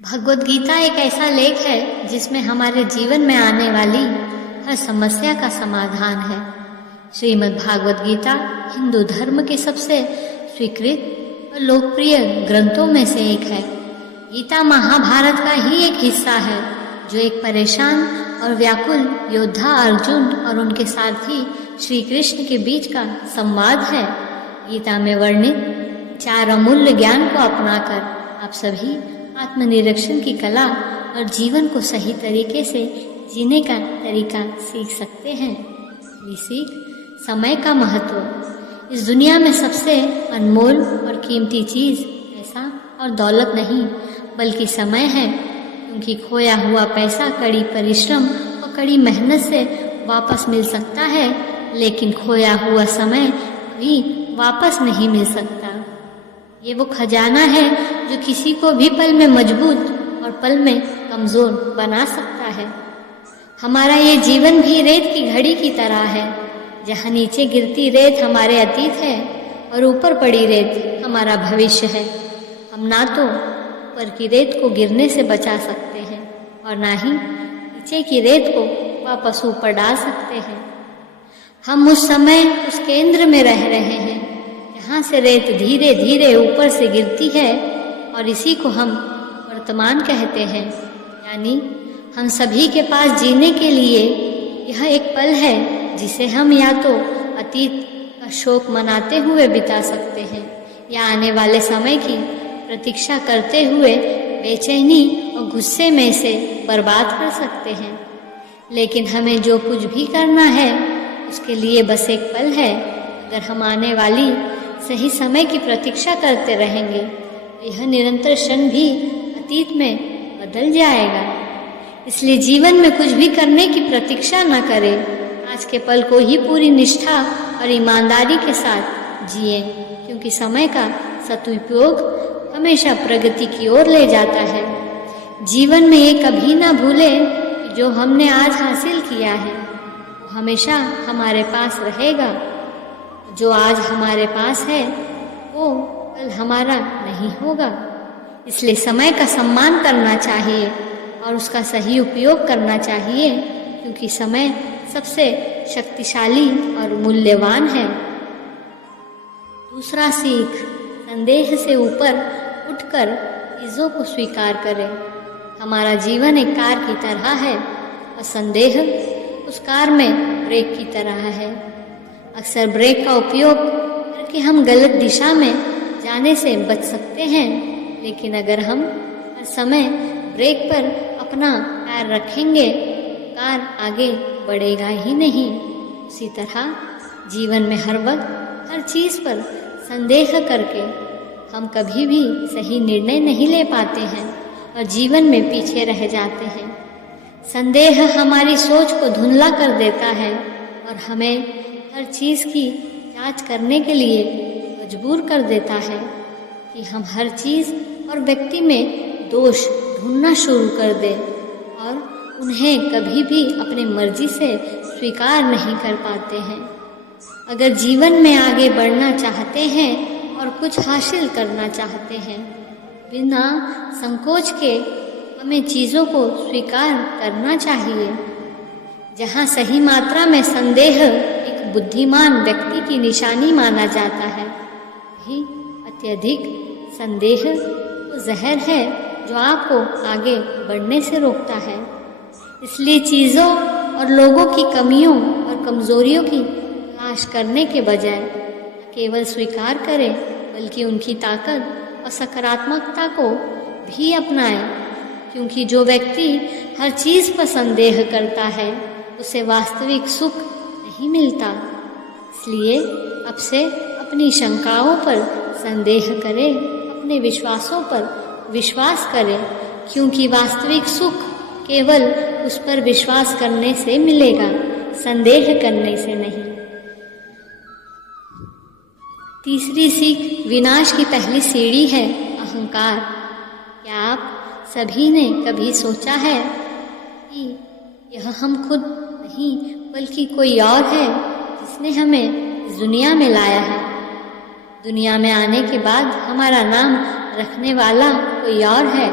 भगवत गीता एक ऐसा लेख है जिसमें हमारे जीवन में आने वाली हर समस्या का समाधान है। श्रीमद् भागवत गीता हिंदू धर्म के सबसे स्वीकृत और लोकप्रिय ग्रंथों में से एक है। गीता महाभारत का ही एक हिस्सा है जो एक परेशान और व्याकुल योद्धा अर्जुन और उनके सारथी श्री कृष्ण के बीच का संवाद है। गीता में वर्णित 4 अमूल्य ज्ञान को अपनाकर आप सभी आत्मनिरीक्षण की कला और जीवन को सही तरीके से जीने का तरीका सीख सकते हैं। ये सीख समय का महत्व। इस दुनिया में सबसे अनमोल और कीमती चीज़ पैसा और दौलत नहीं बल्कि समय है, क्योंकि खोया हुआ पैसा कड़ी परिश्रम और कड़ी मेहनत से वापस मिल सकता है, लेकिन खोया हुआ समय भी वापस नहीं मिल सकता। ये वो खजाना है जो किसी को भी पल में मजबूत और पल में कमज़ोर बना सकता है। हमारा ये जीवन भी रेत की घड़ी की तरह है, जहाँ नीचे गिरती रेत हमारे अतीत है और ऊपर पड़ी रेत हमारा भविष्य है। हम ना तो ऊपर की रेत को गिरने से बचा सकते हैं और ना ही नीचे की रेत को वापस ऊपर डाल सकते हैं। हम उस समय उस केंद्र में रह रहे हैं जहाँ से रेत धीरे धीरे ऊपर से गिरती है, और इसी को हम वर्तमान कहते हैं। यानी हम सभी के पास जीने के लिए यह एक पल है जिसे हम या तो अतीत का शोक मनाते हुए बिता सकते हैं या आने वाले समय की प्रतीक्षा करते हुए बेचैनी और गुस्से में से बर्बाद कर सकते हैं। लेकिन हमें जो कुछ भी करना है उसके लिए बस एक पल है। अगर हम आने वाली सही समय की प्रतीक्षा करते रहेंगे तो यह निरंतर क्षण भी अतीत में बदल जाएगा। इसलिए जीवन में कुछ भी करने की प्रतीक्षा न करें। आज के पल को ही पूरी निष्ठा और ईमानदारी के साथ जिए, क्योंकि समय का सदुपयोग हमेशा प्रगति की ओर ले जाता है। जीवन में ये कभी ना भूले कि जो हमने आज हासिल किया है वो हमेशा हमारे पास रहेगा। जो आज हमारे पास है वो कल हमारा नहीं होगा। इसलिए समय का सम्मान करना चाहिए और उसका सही उपयोग करना चाहिए, क्योंकि समय सबसे शक्तिशाली और मूल्यवान है। दूसरा सीख, संदेह से ऊपर उठकर चीज़ों को स्वीकार करें। हमारा जीवन एक कार की तरह है और संदेह उस कार में ब्रेक की तरह है। अक्सर ब्रेक का उपयोग करके हम गलत दिशा में जाने से बच सकते हैं, लेकिन अगर हम हर समय ब्रेक पर अपना पैर रखेंगे कार आगे बढ़ेगा ही नहीं। उसी तरह जीवन में हर वक्त हर चीज़ पर संदेह करके हम कभी भी सही निर्णय नहीं ले पाते हैं और जीवन में पीछे रह जाते हैं। संदेह हमारी सोच को धुंधला कर देता है और हमें हर चीज़ की जांच करने के लिए मजबूर कर देता है कि हम हर चीज़ और व्यक्ति में दोष ढूंढना शुरू कर दें और उन्हें कभी भी अपनी मर्जी से स्वीकार नहीं कर पाते हैं। अगर जीवन में आगे बढ़ना चाहते हैं और कुछ हासिल करना चाहते हैं, बिना संकोच के हमें चीज़ों को स्वीकार करना चाहिए। जहाँ सही मात्रा में संदेह एक बुद्धिमान व्यक्ति की निशानी माना जाता है, वही अत्यधिक संदेह वो जहर है जो आपको आगे बढ़ने से रोकता है। इसलिए चीज़ों और लोगों की कमियों और कमज़ोरियों की तलाश करने के बजाय न केवल स्वीकार करें बल्कि उनकी ताकत और सकारात्मकता को भी अपनाएं, क्योंकि जो व्यक्ति हर चीज़ पर संदेह करता है उसे वास्तविक सुख नहीं मिलता। इसलिए अब से अपनी शंकाओं पर संदेह करें, अपने विश्वासों पर विश्वास करें, क्योंकि वास्तविक सुख केवल उस पर विश्वास करने से मिलेगा, संदेह करने से नहीं। तीसरी सीख, विनाश की पहली सीढ़ी है अहंकार। क्या आप सभी ने कभी सोचा है कि यह हम खुद नहीं बल्कि कोई और है जिसने हमें इस दुनिया में लाया है? दुनिया में आने के बाद हमारा नाम रखने वाला कोई और है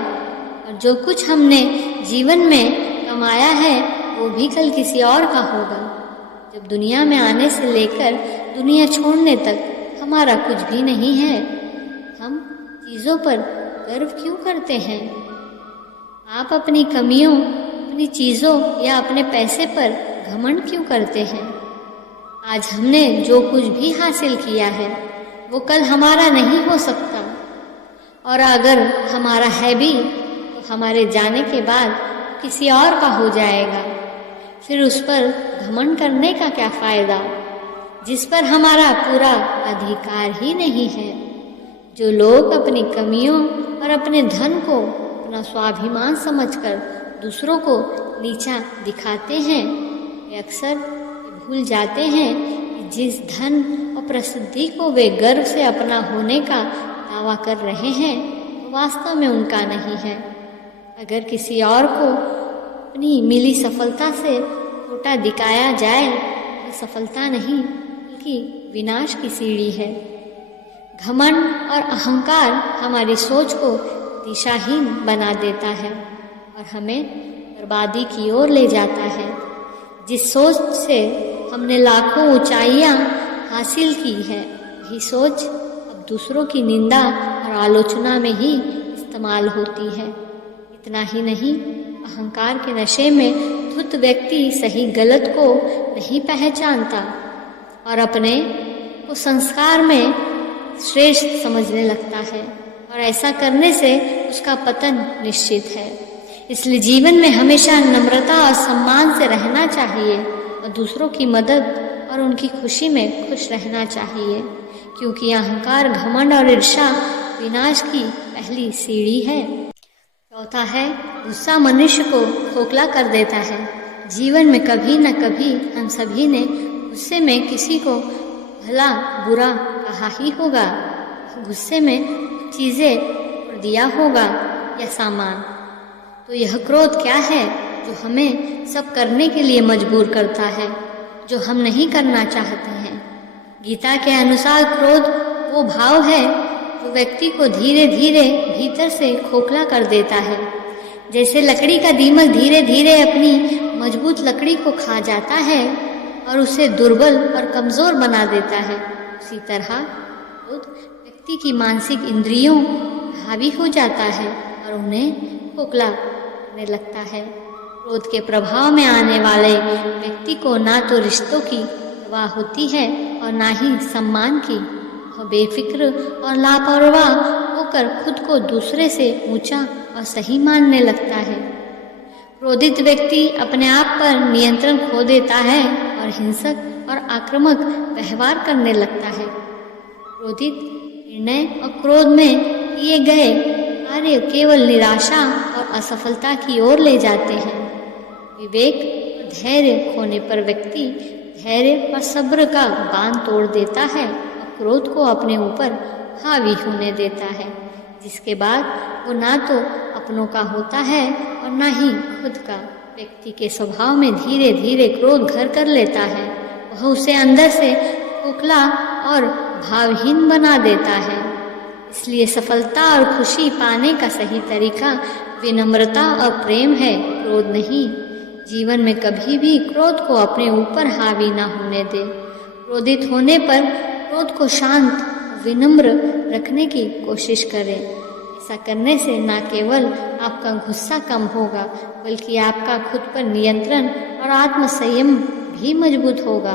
और जो कुछ हमने जीवन में कमाया है वो भी कल किसी और का होगा। जब दुनिया में आने से लेकर दुनिया छोड़ने तक हमारा कुछ भी नहीं है, हम चीज़ों पर गर्व क्यों करते हैं? आप अपनी कमियों, अपनी चीज़ों या अपने पैसे पर घमंड क्यों करते हैं? आज हमने जो कुछ भी हासिल किया है वो कल हमारा नहीं हो सकता, और अगर हमारा है भी तो हमारे जाने के बाद किसी और का हो जाएगा। फिर उस पर घमंड करने का क्या फ़ायदा जिस पर हमारा पूरा अधिकार ही नहीं है। जो लोग अपनी कमियों और अपने धन को अपना स्वाभिमान समझकर दूसरों को नीचा दिखाते हैं, वे अक्सर भूल जाते हैं कि जिस धन और प्रसिद्धि को वे गर्व से अपना होने का दावा कर रहे हैं वास्तव में उनका नहीं है। अगर किसी और को अपनी मिली सफलता से छोटा दिखाया जाए तो सफलता नहीं बल्कि विनाश की सीढ़ी है। घमंड और अहंकार हमारी सोच को दिशाहीन बना देता है और हमें बर्बादी की ओर ले जाता है। जिस सोच से हमने लाखों ऊंचाइयां हासिल की है वही सोच अब दूसरों की निंदा और आलोचना में ही इस्तेमाल होती है। इतना ही नहीं, अहंकार के नशे में धुत व्यक्ति सही गलत को नहीं पहचानता और अपने को संस्कार में श्रेष्ठ समझने लगता है, और ऐसा करने से उसका पतन निश्चित है। इसलिए जीवन में हमेशा नम्रता और सम्मान से रहना चाहिए और दूसरों की मदद और उनकी खुशी में खुश रहना चाहिए, क्योंकि अहंकार, घमंड और ईर्ष्या विनाश की पहली सीढ़ी है। चौथा है, गुस्सा मनुष्य को खोखला कर देता है। जीवन में कभी न कभी हम सभी ने गुस्से में किसी को भला बुरा कहा ही होगा, गुस्से में चीज़ें दिया होगा या सामान। तो यह क्रोध क्या है जो हमें सब करने के लिए मजबूर करता है जो हम नहीं करना चाहते हैं। गीता के अनुसार क्रोध वो भाव है जो व्यक्ति को धीरे धीरे भीतर से खोखला कर देता है। जैसे लकड़ी का दीमक धीरे धीरे अपनी मजबूत लकड़ी को खा जाता है और उसे दुर्बल और कमज़ोर बना देता है, उसी तरह क्रोध व्यक्ति की मानसिक इंद्रियों हावी हो जाता है और उन्हें खोखला करने लगता है। क्रोध के प्रभाव में आने वाले व्यक्ति को ना तो रिश्तों की परवाह होती है और ना ही सम्मान की। वह बेफिक्र और लापरवाह होकर खुद को दूसरे से ऊंचा और सही मानने लगता है। क्रोधित व्यक्ति अपने आप पर नियंत्रण खो देता है और हिंसक और आक्रामक व्यवहार करने लगता है। क्रोधित निर्णय और क्रोध में किए गए कार्य केवल निराशा और असफलता की ओर ले जाते हैं। विवेक और धैर्य खोने पर व्यक्ति धैर्य और सब्र का बांध तोड़ देता है और क्रोध को अपने ऊपर हावी होने देता है, जिसके बाद वो ना तो अपनों का होता है और ना ही खुद का। व्यक्ति के स्वभाव में धीरे धीरे क्रोध घर कर लेता है, वह उसे अंदर से खोखला और भावहीन बना देता है। इसलिए सफलता और खुशी पाने का सही तरीका विनम्रता और प्रेम है, क्रोध नहीं। जीवन में कभी भी क्रोध को अपने ऊपर हावी ना होने दे। क्रोधित होने पर क्रोध को शांत विनम्र रखने की कोशिश करें। ऐसा करने से न केवल आपका गुस्सा कम होगा बल्कि आपका खुद पर नियंत्रण और आत्मसंयम भी मजबूत होगा।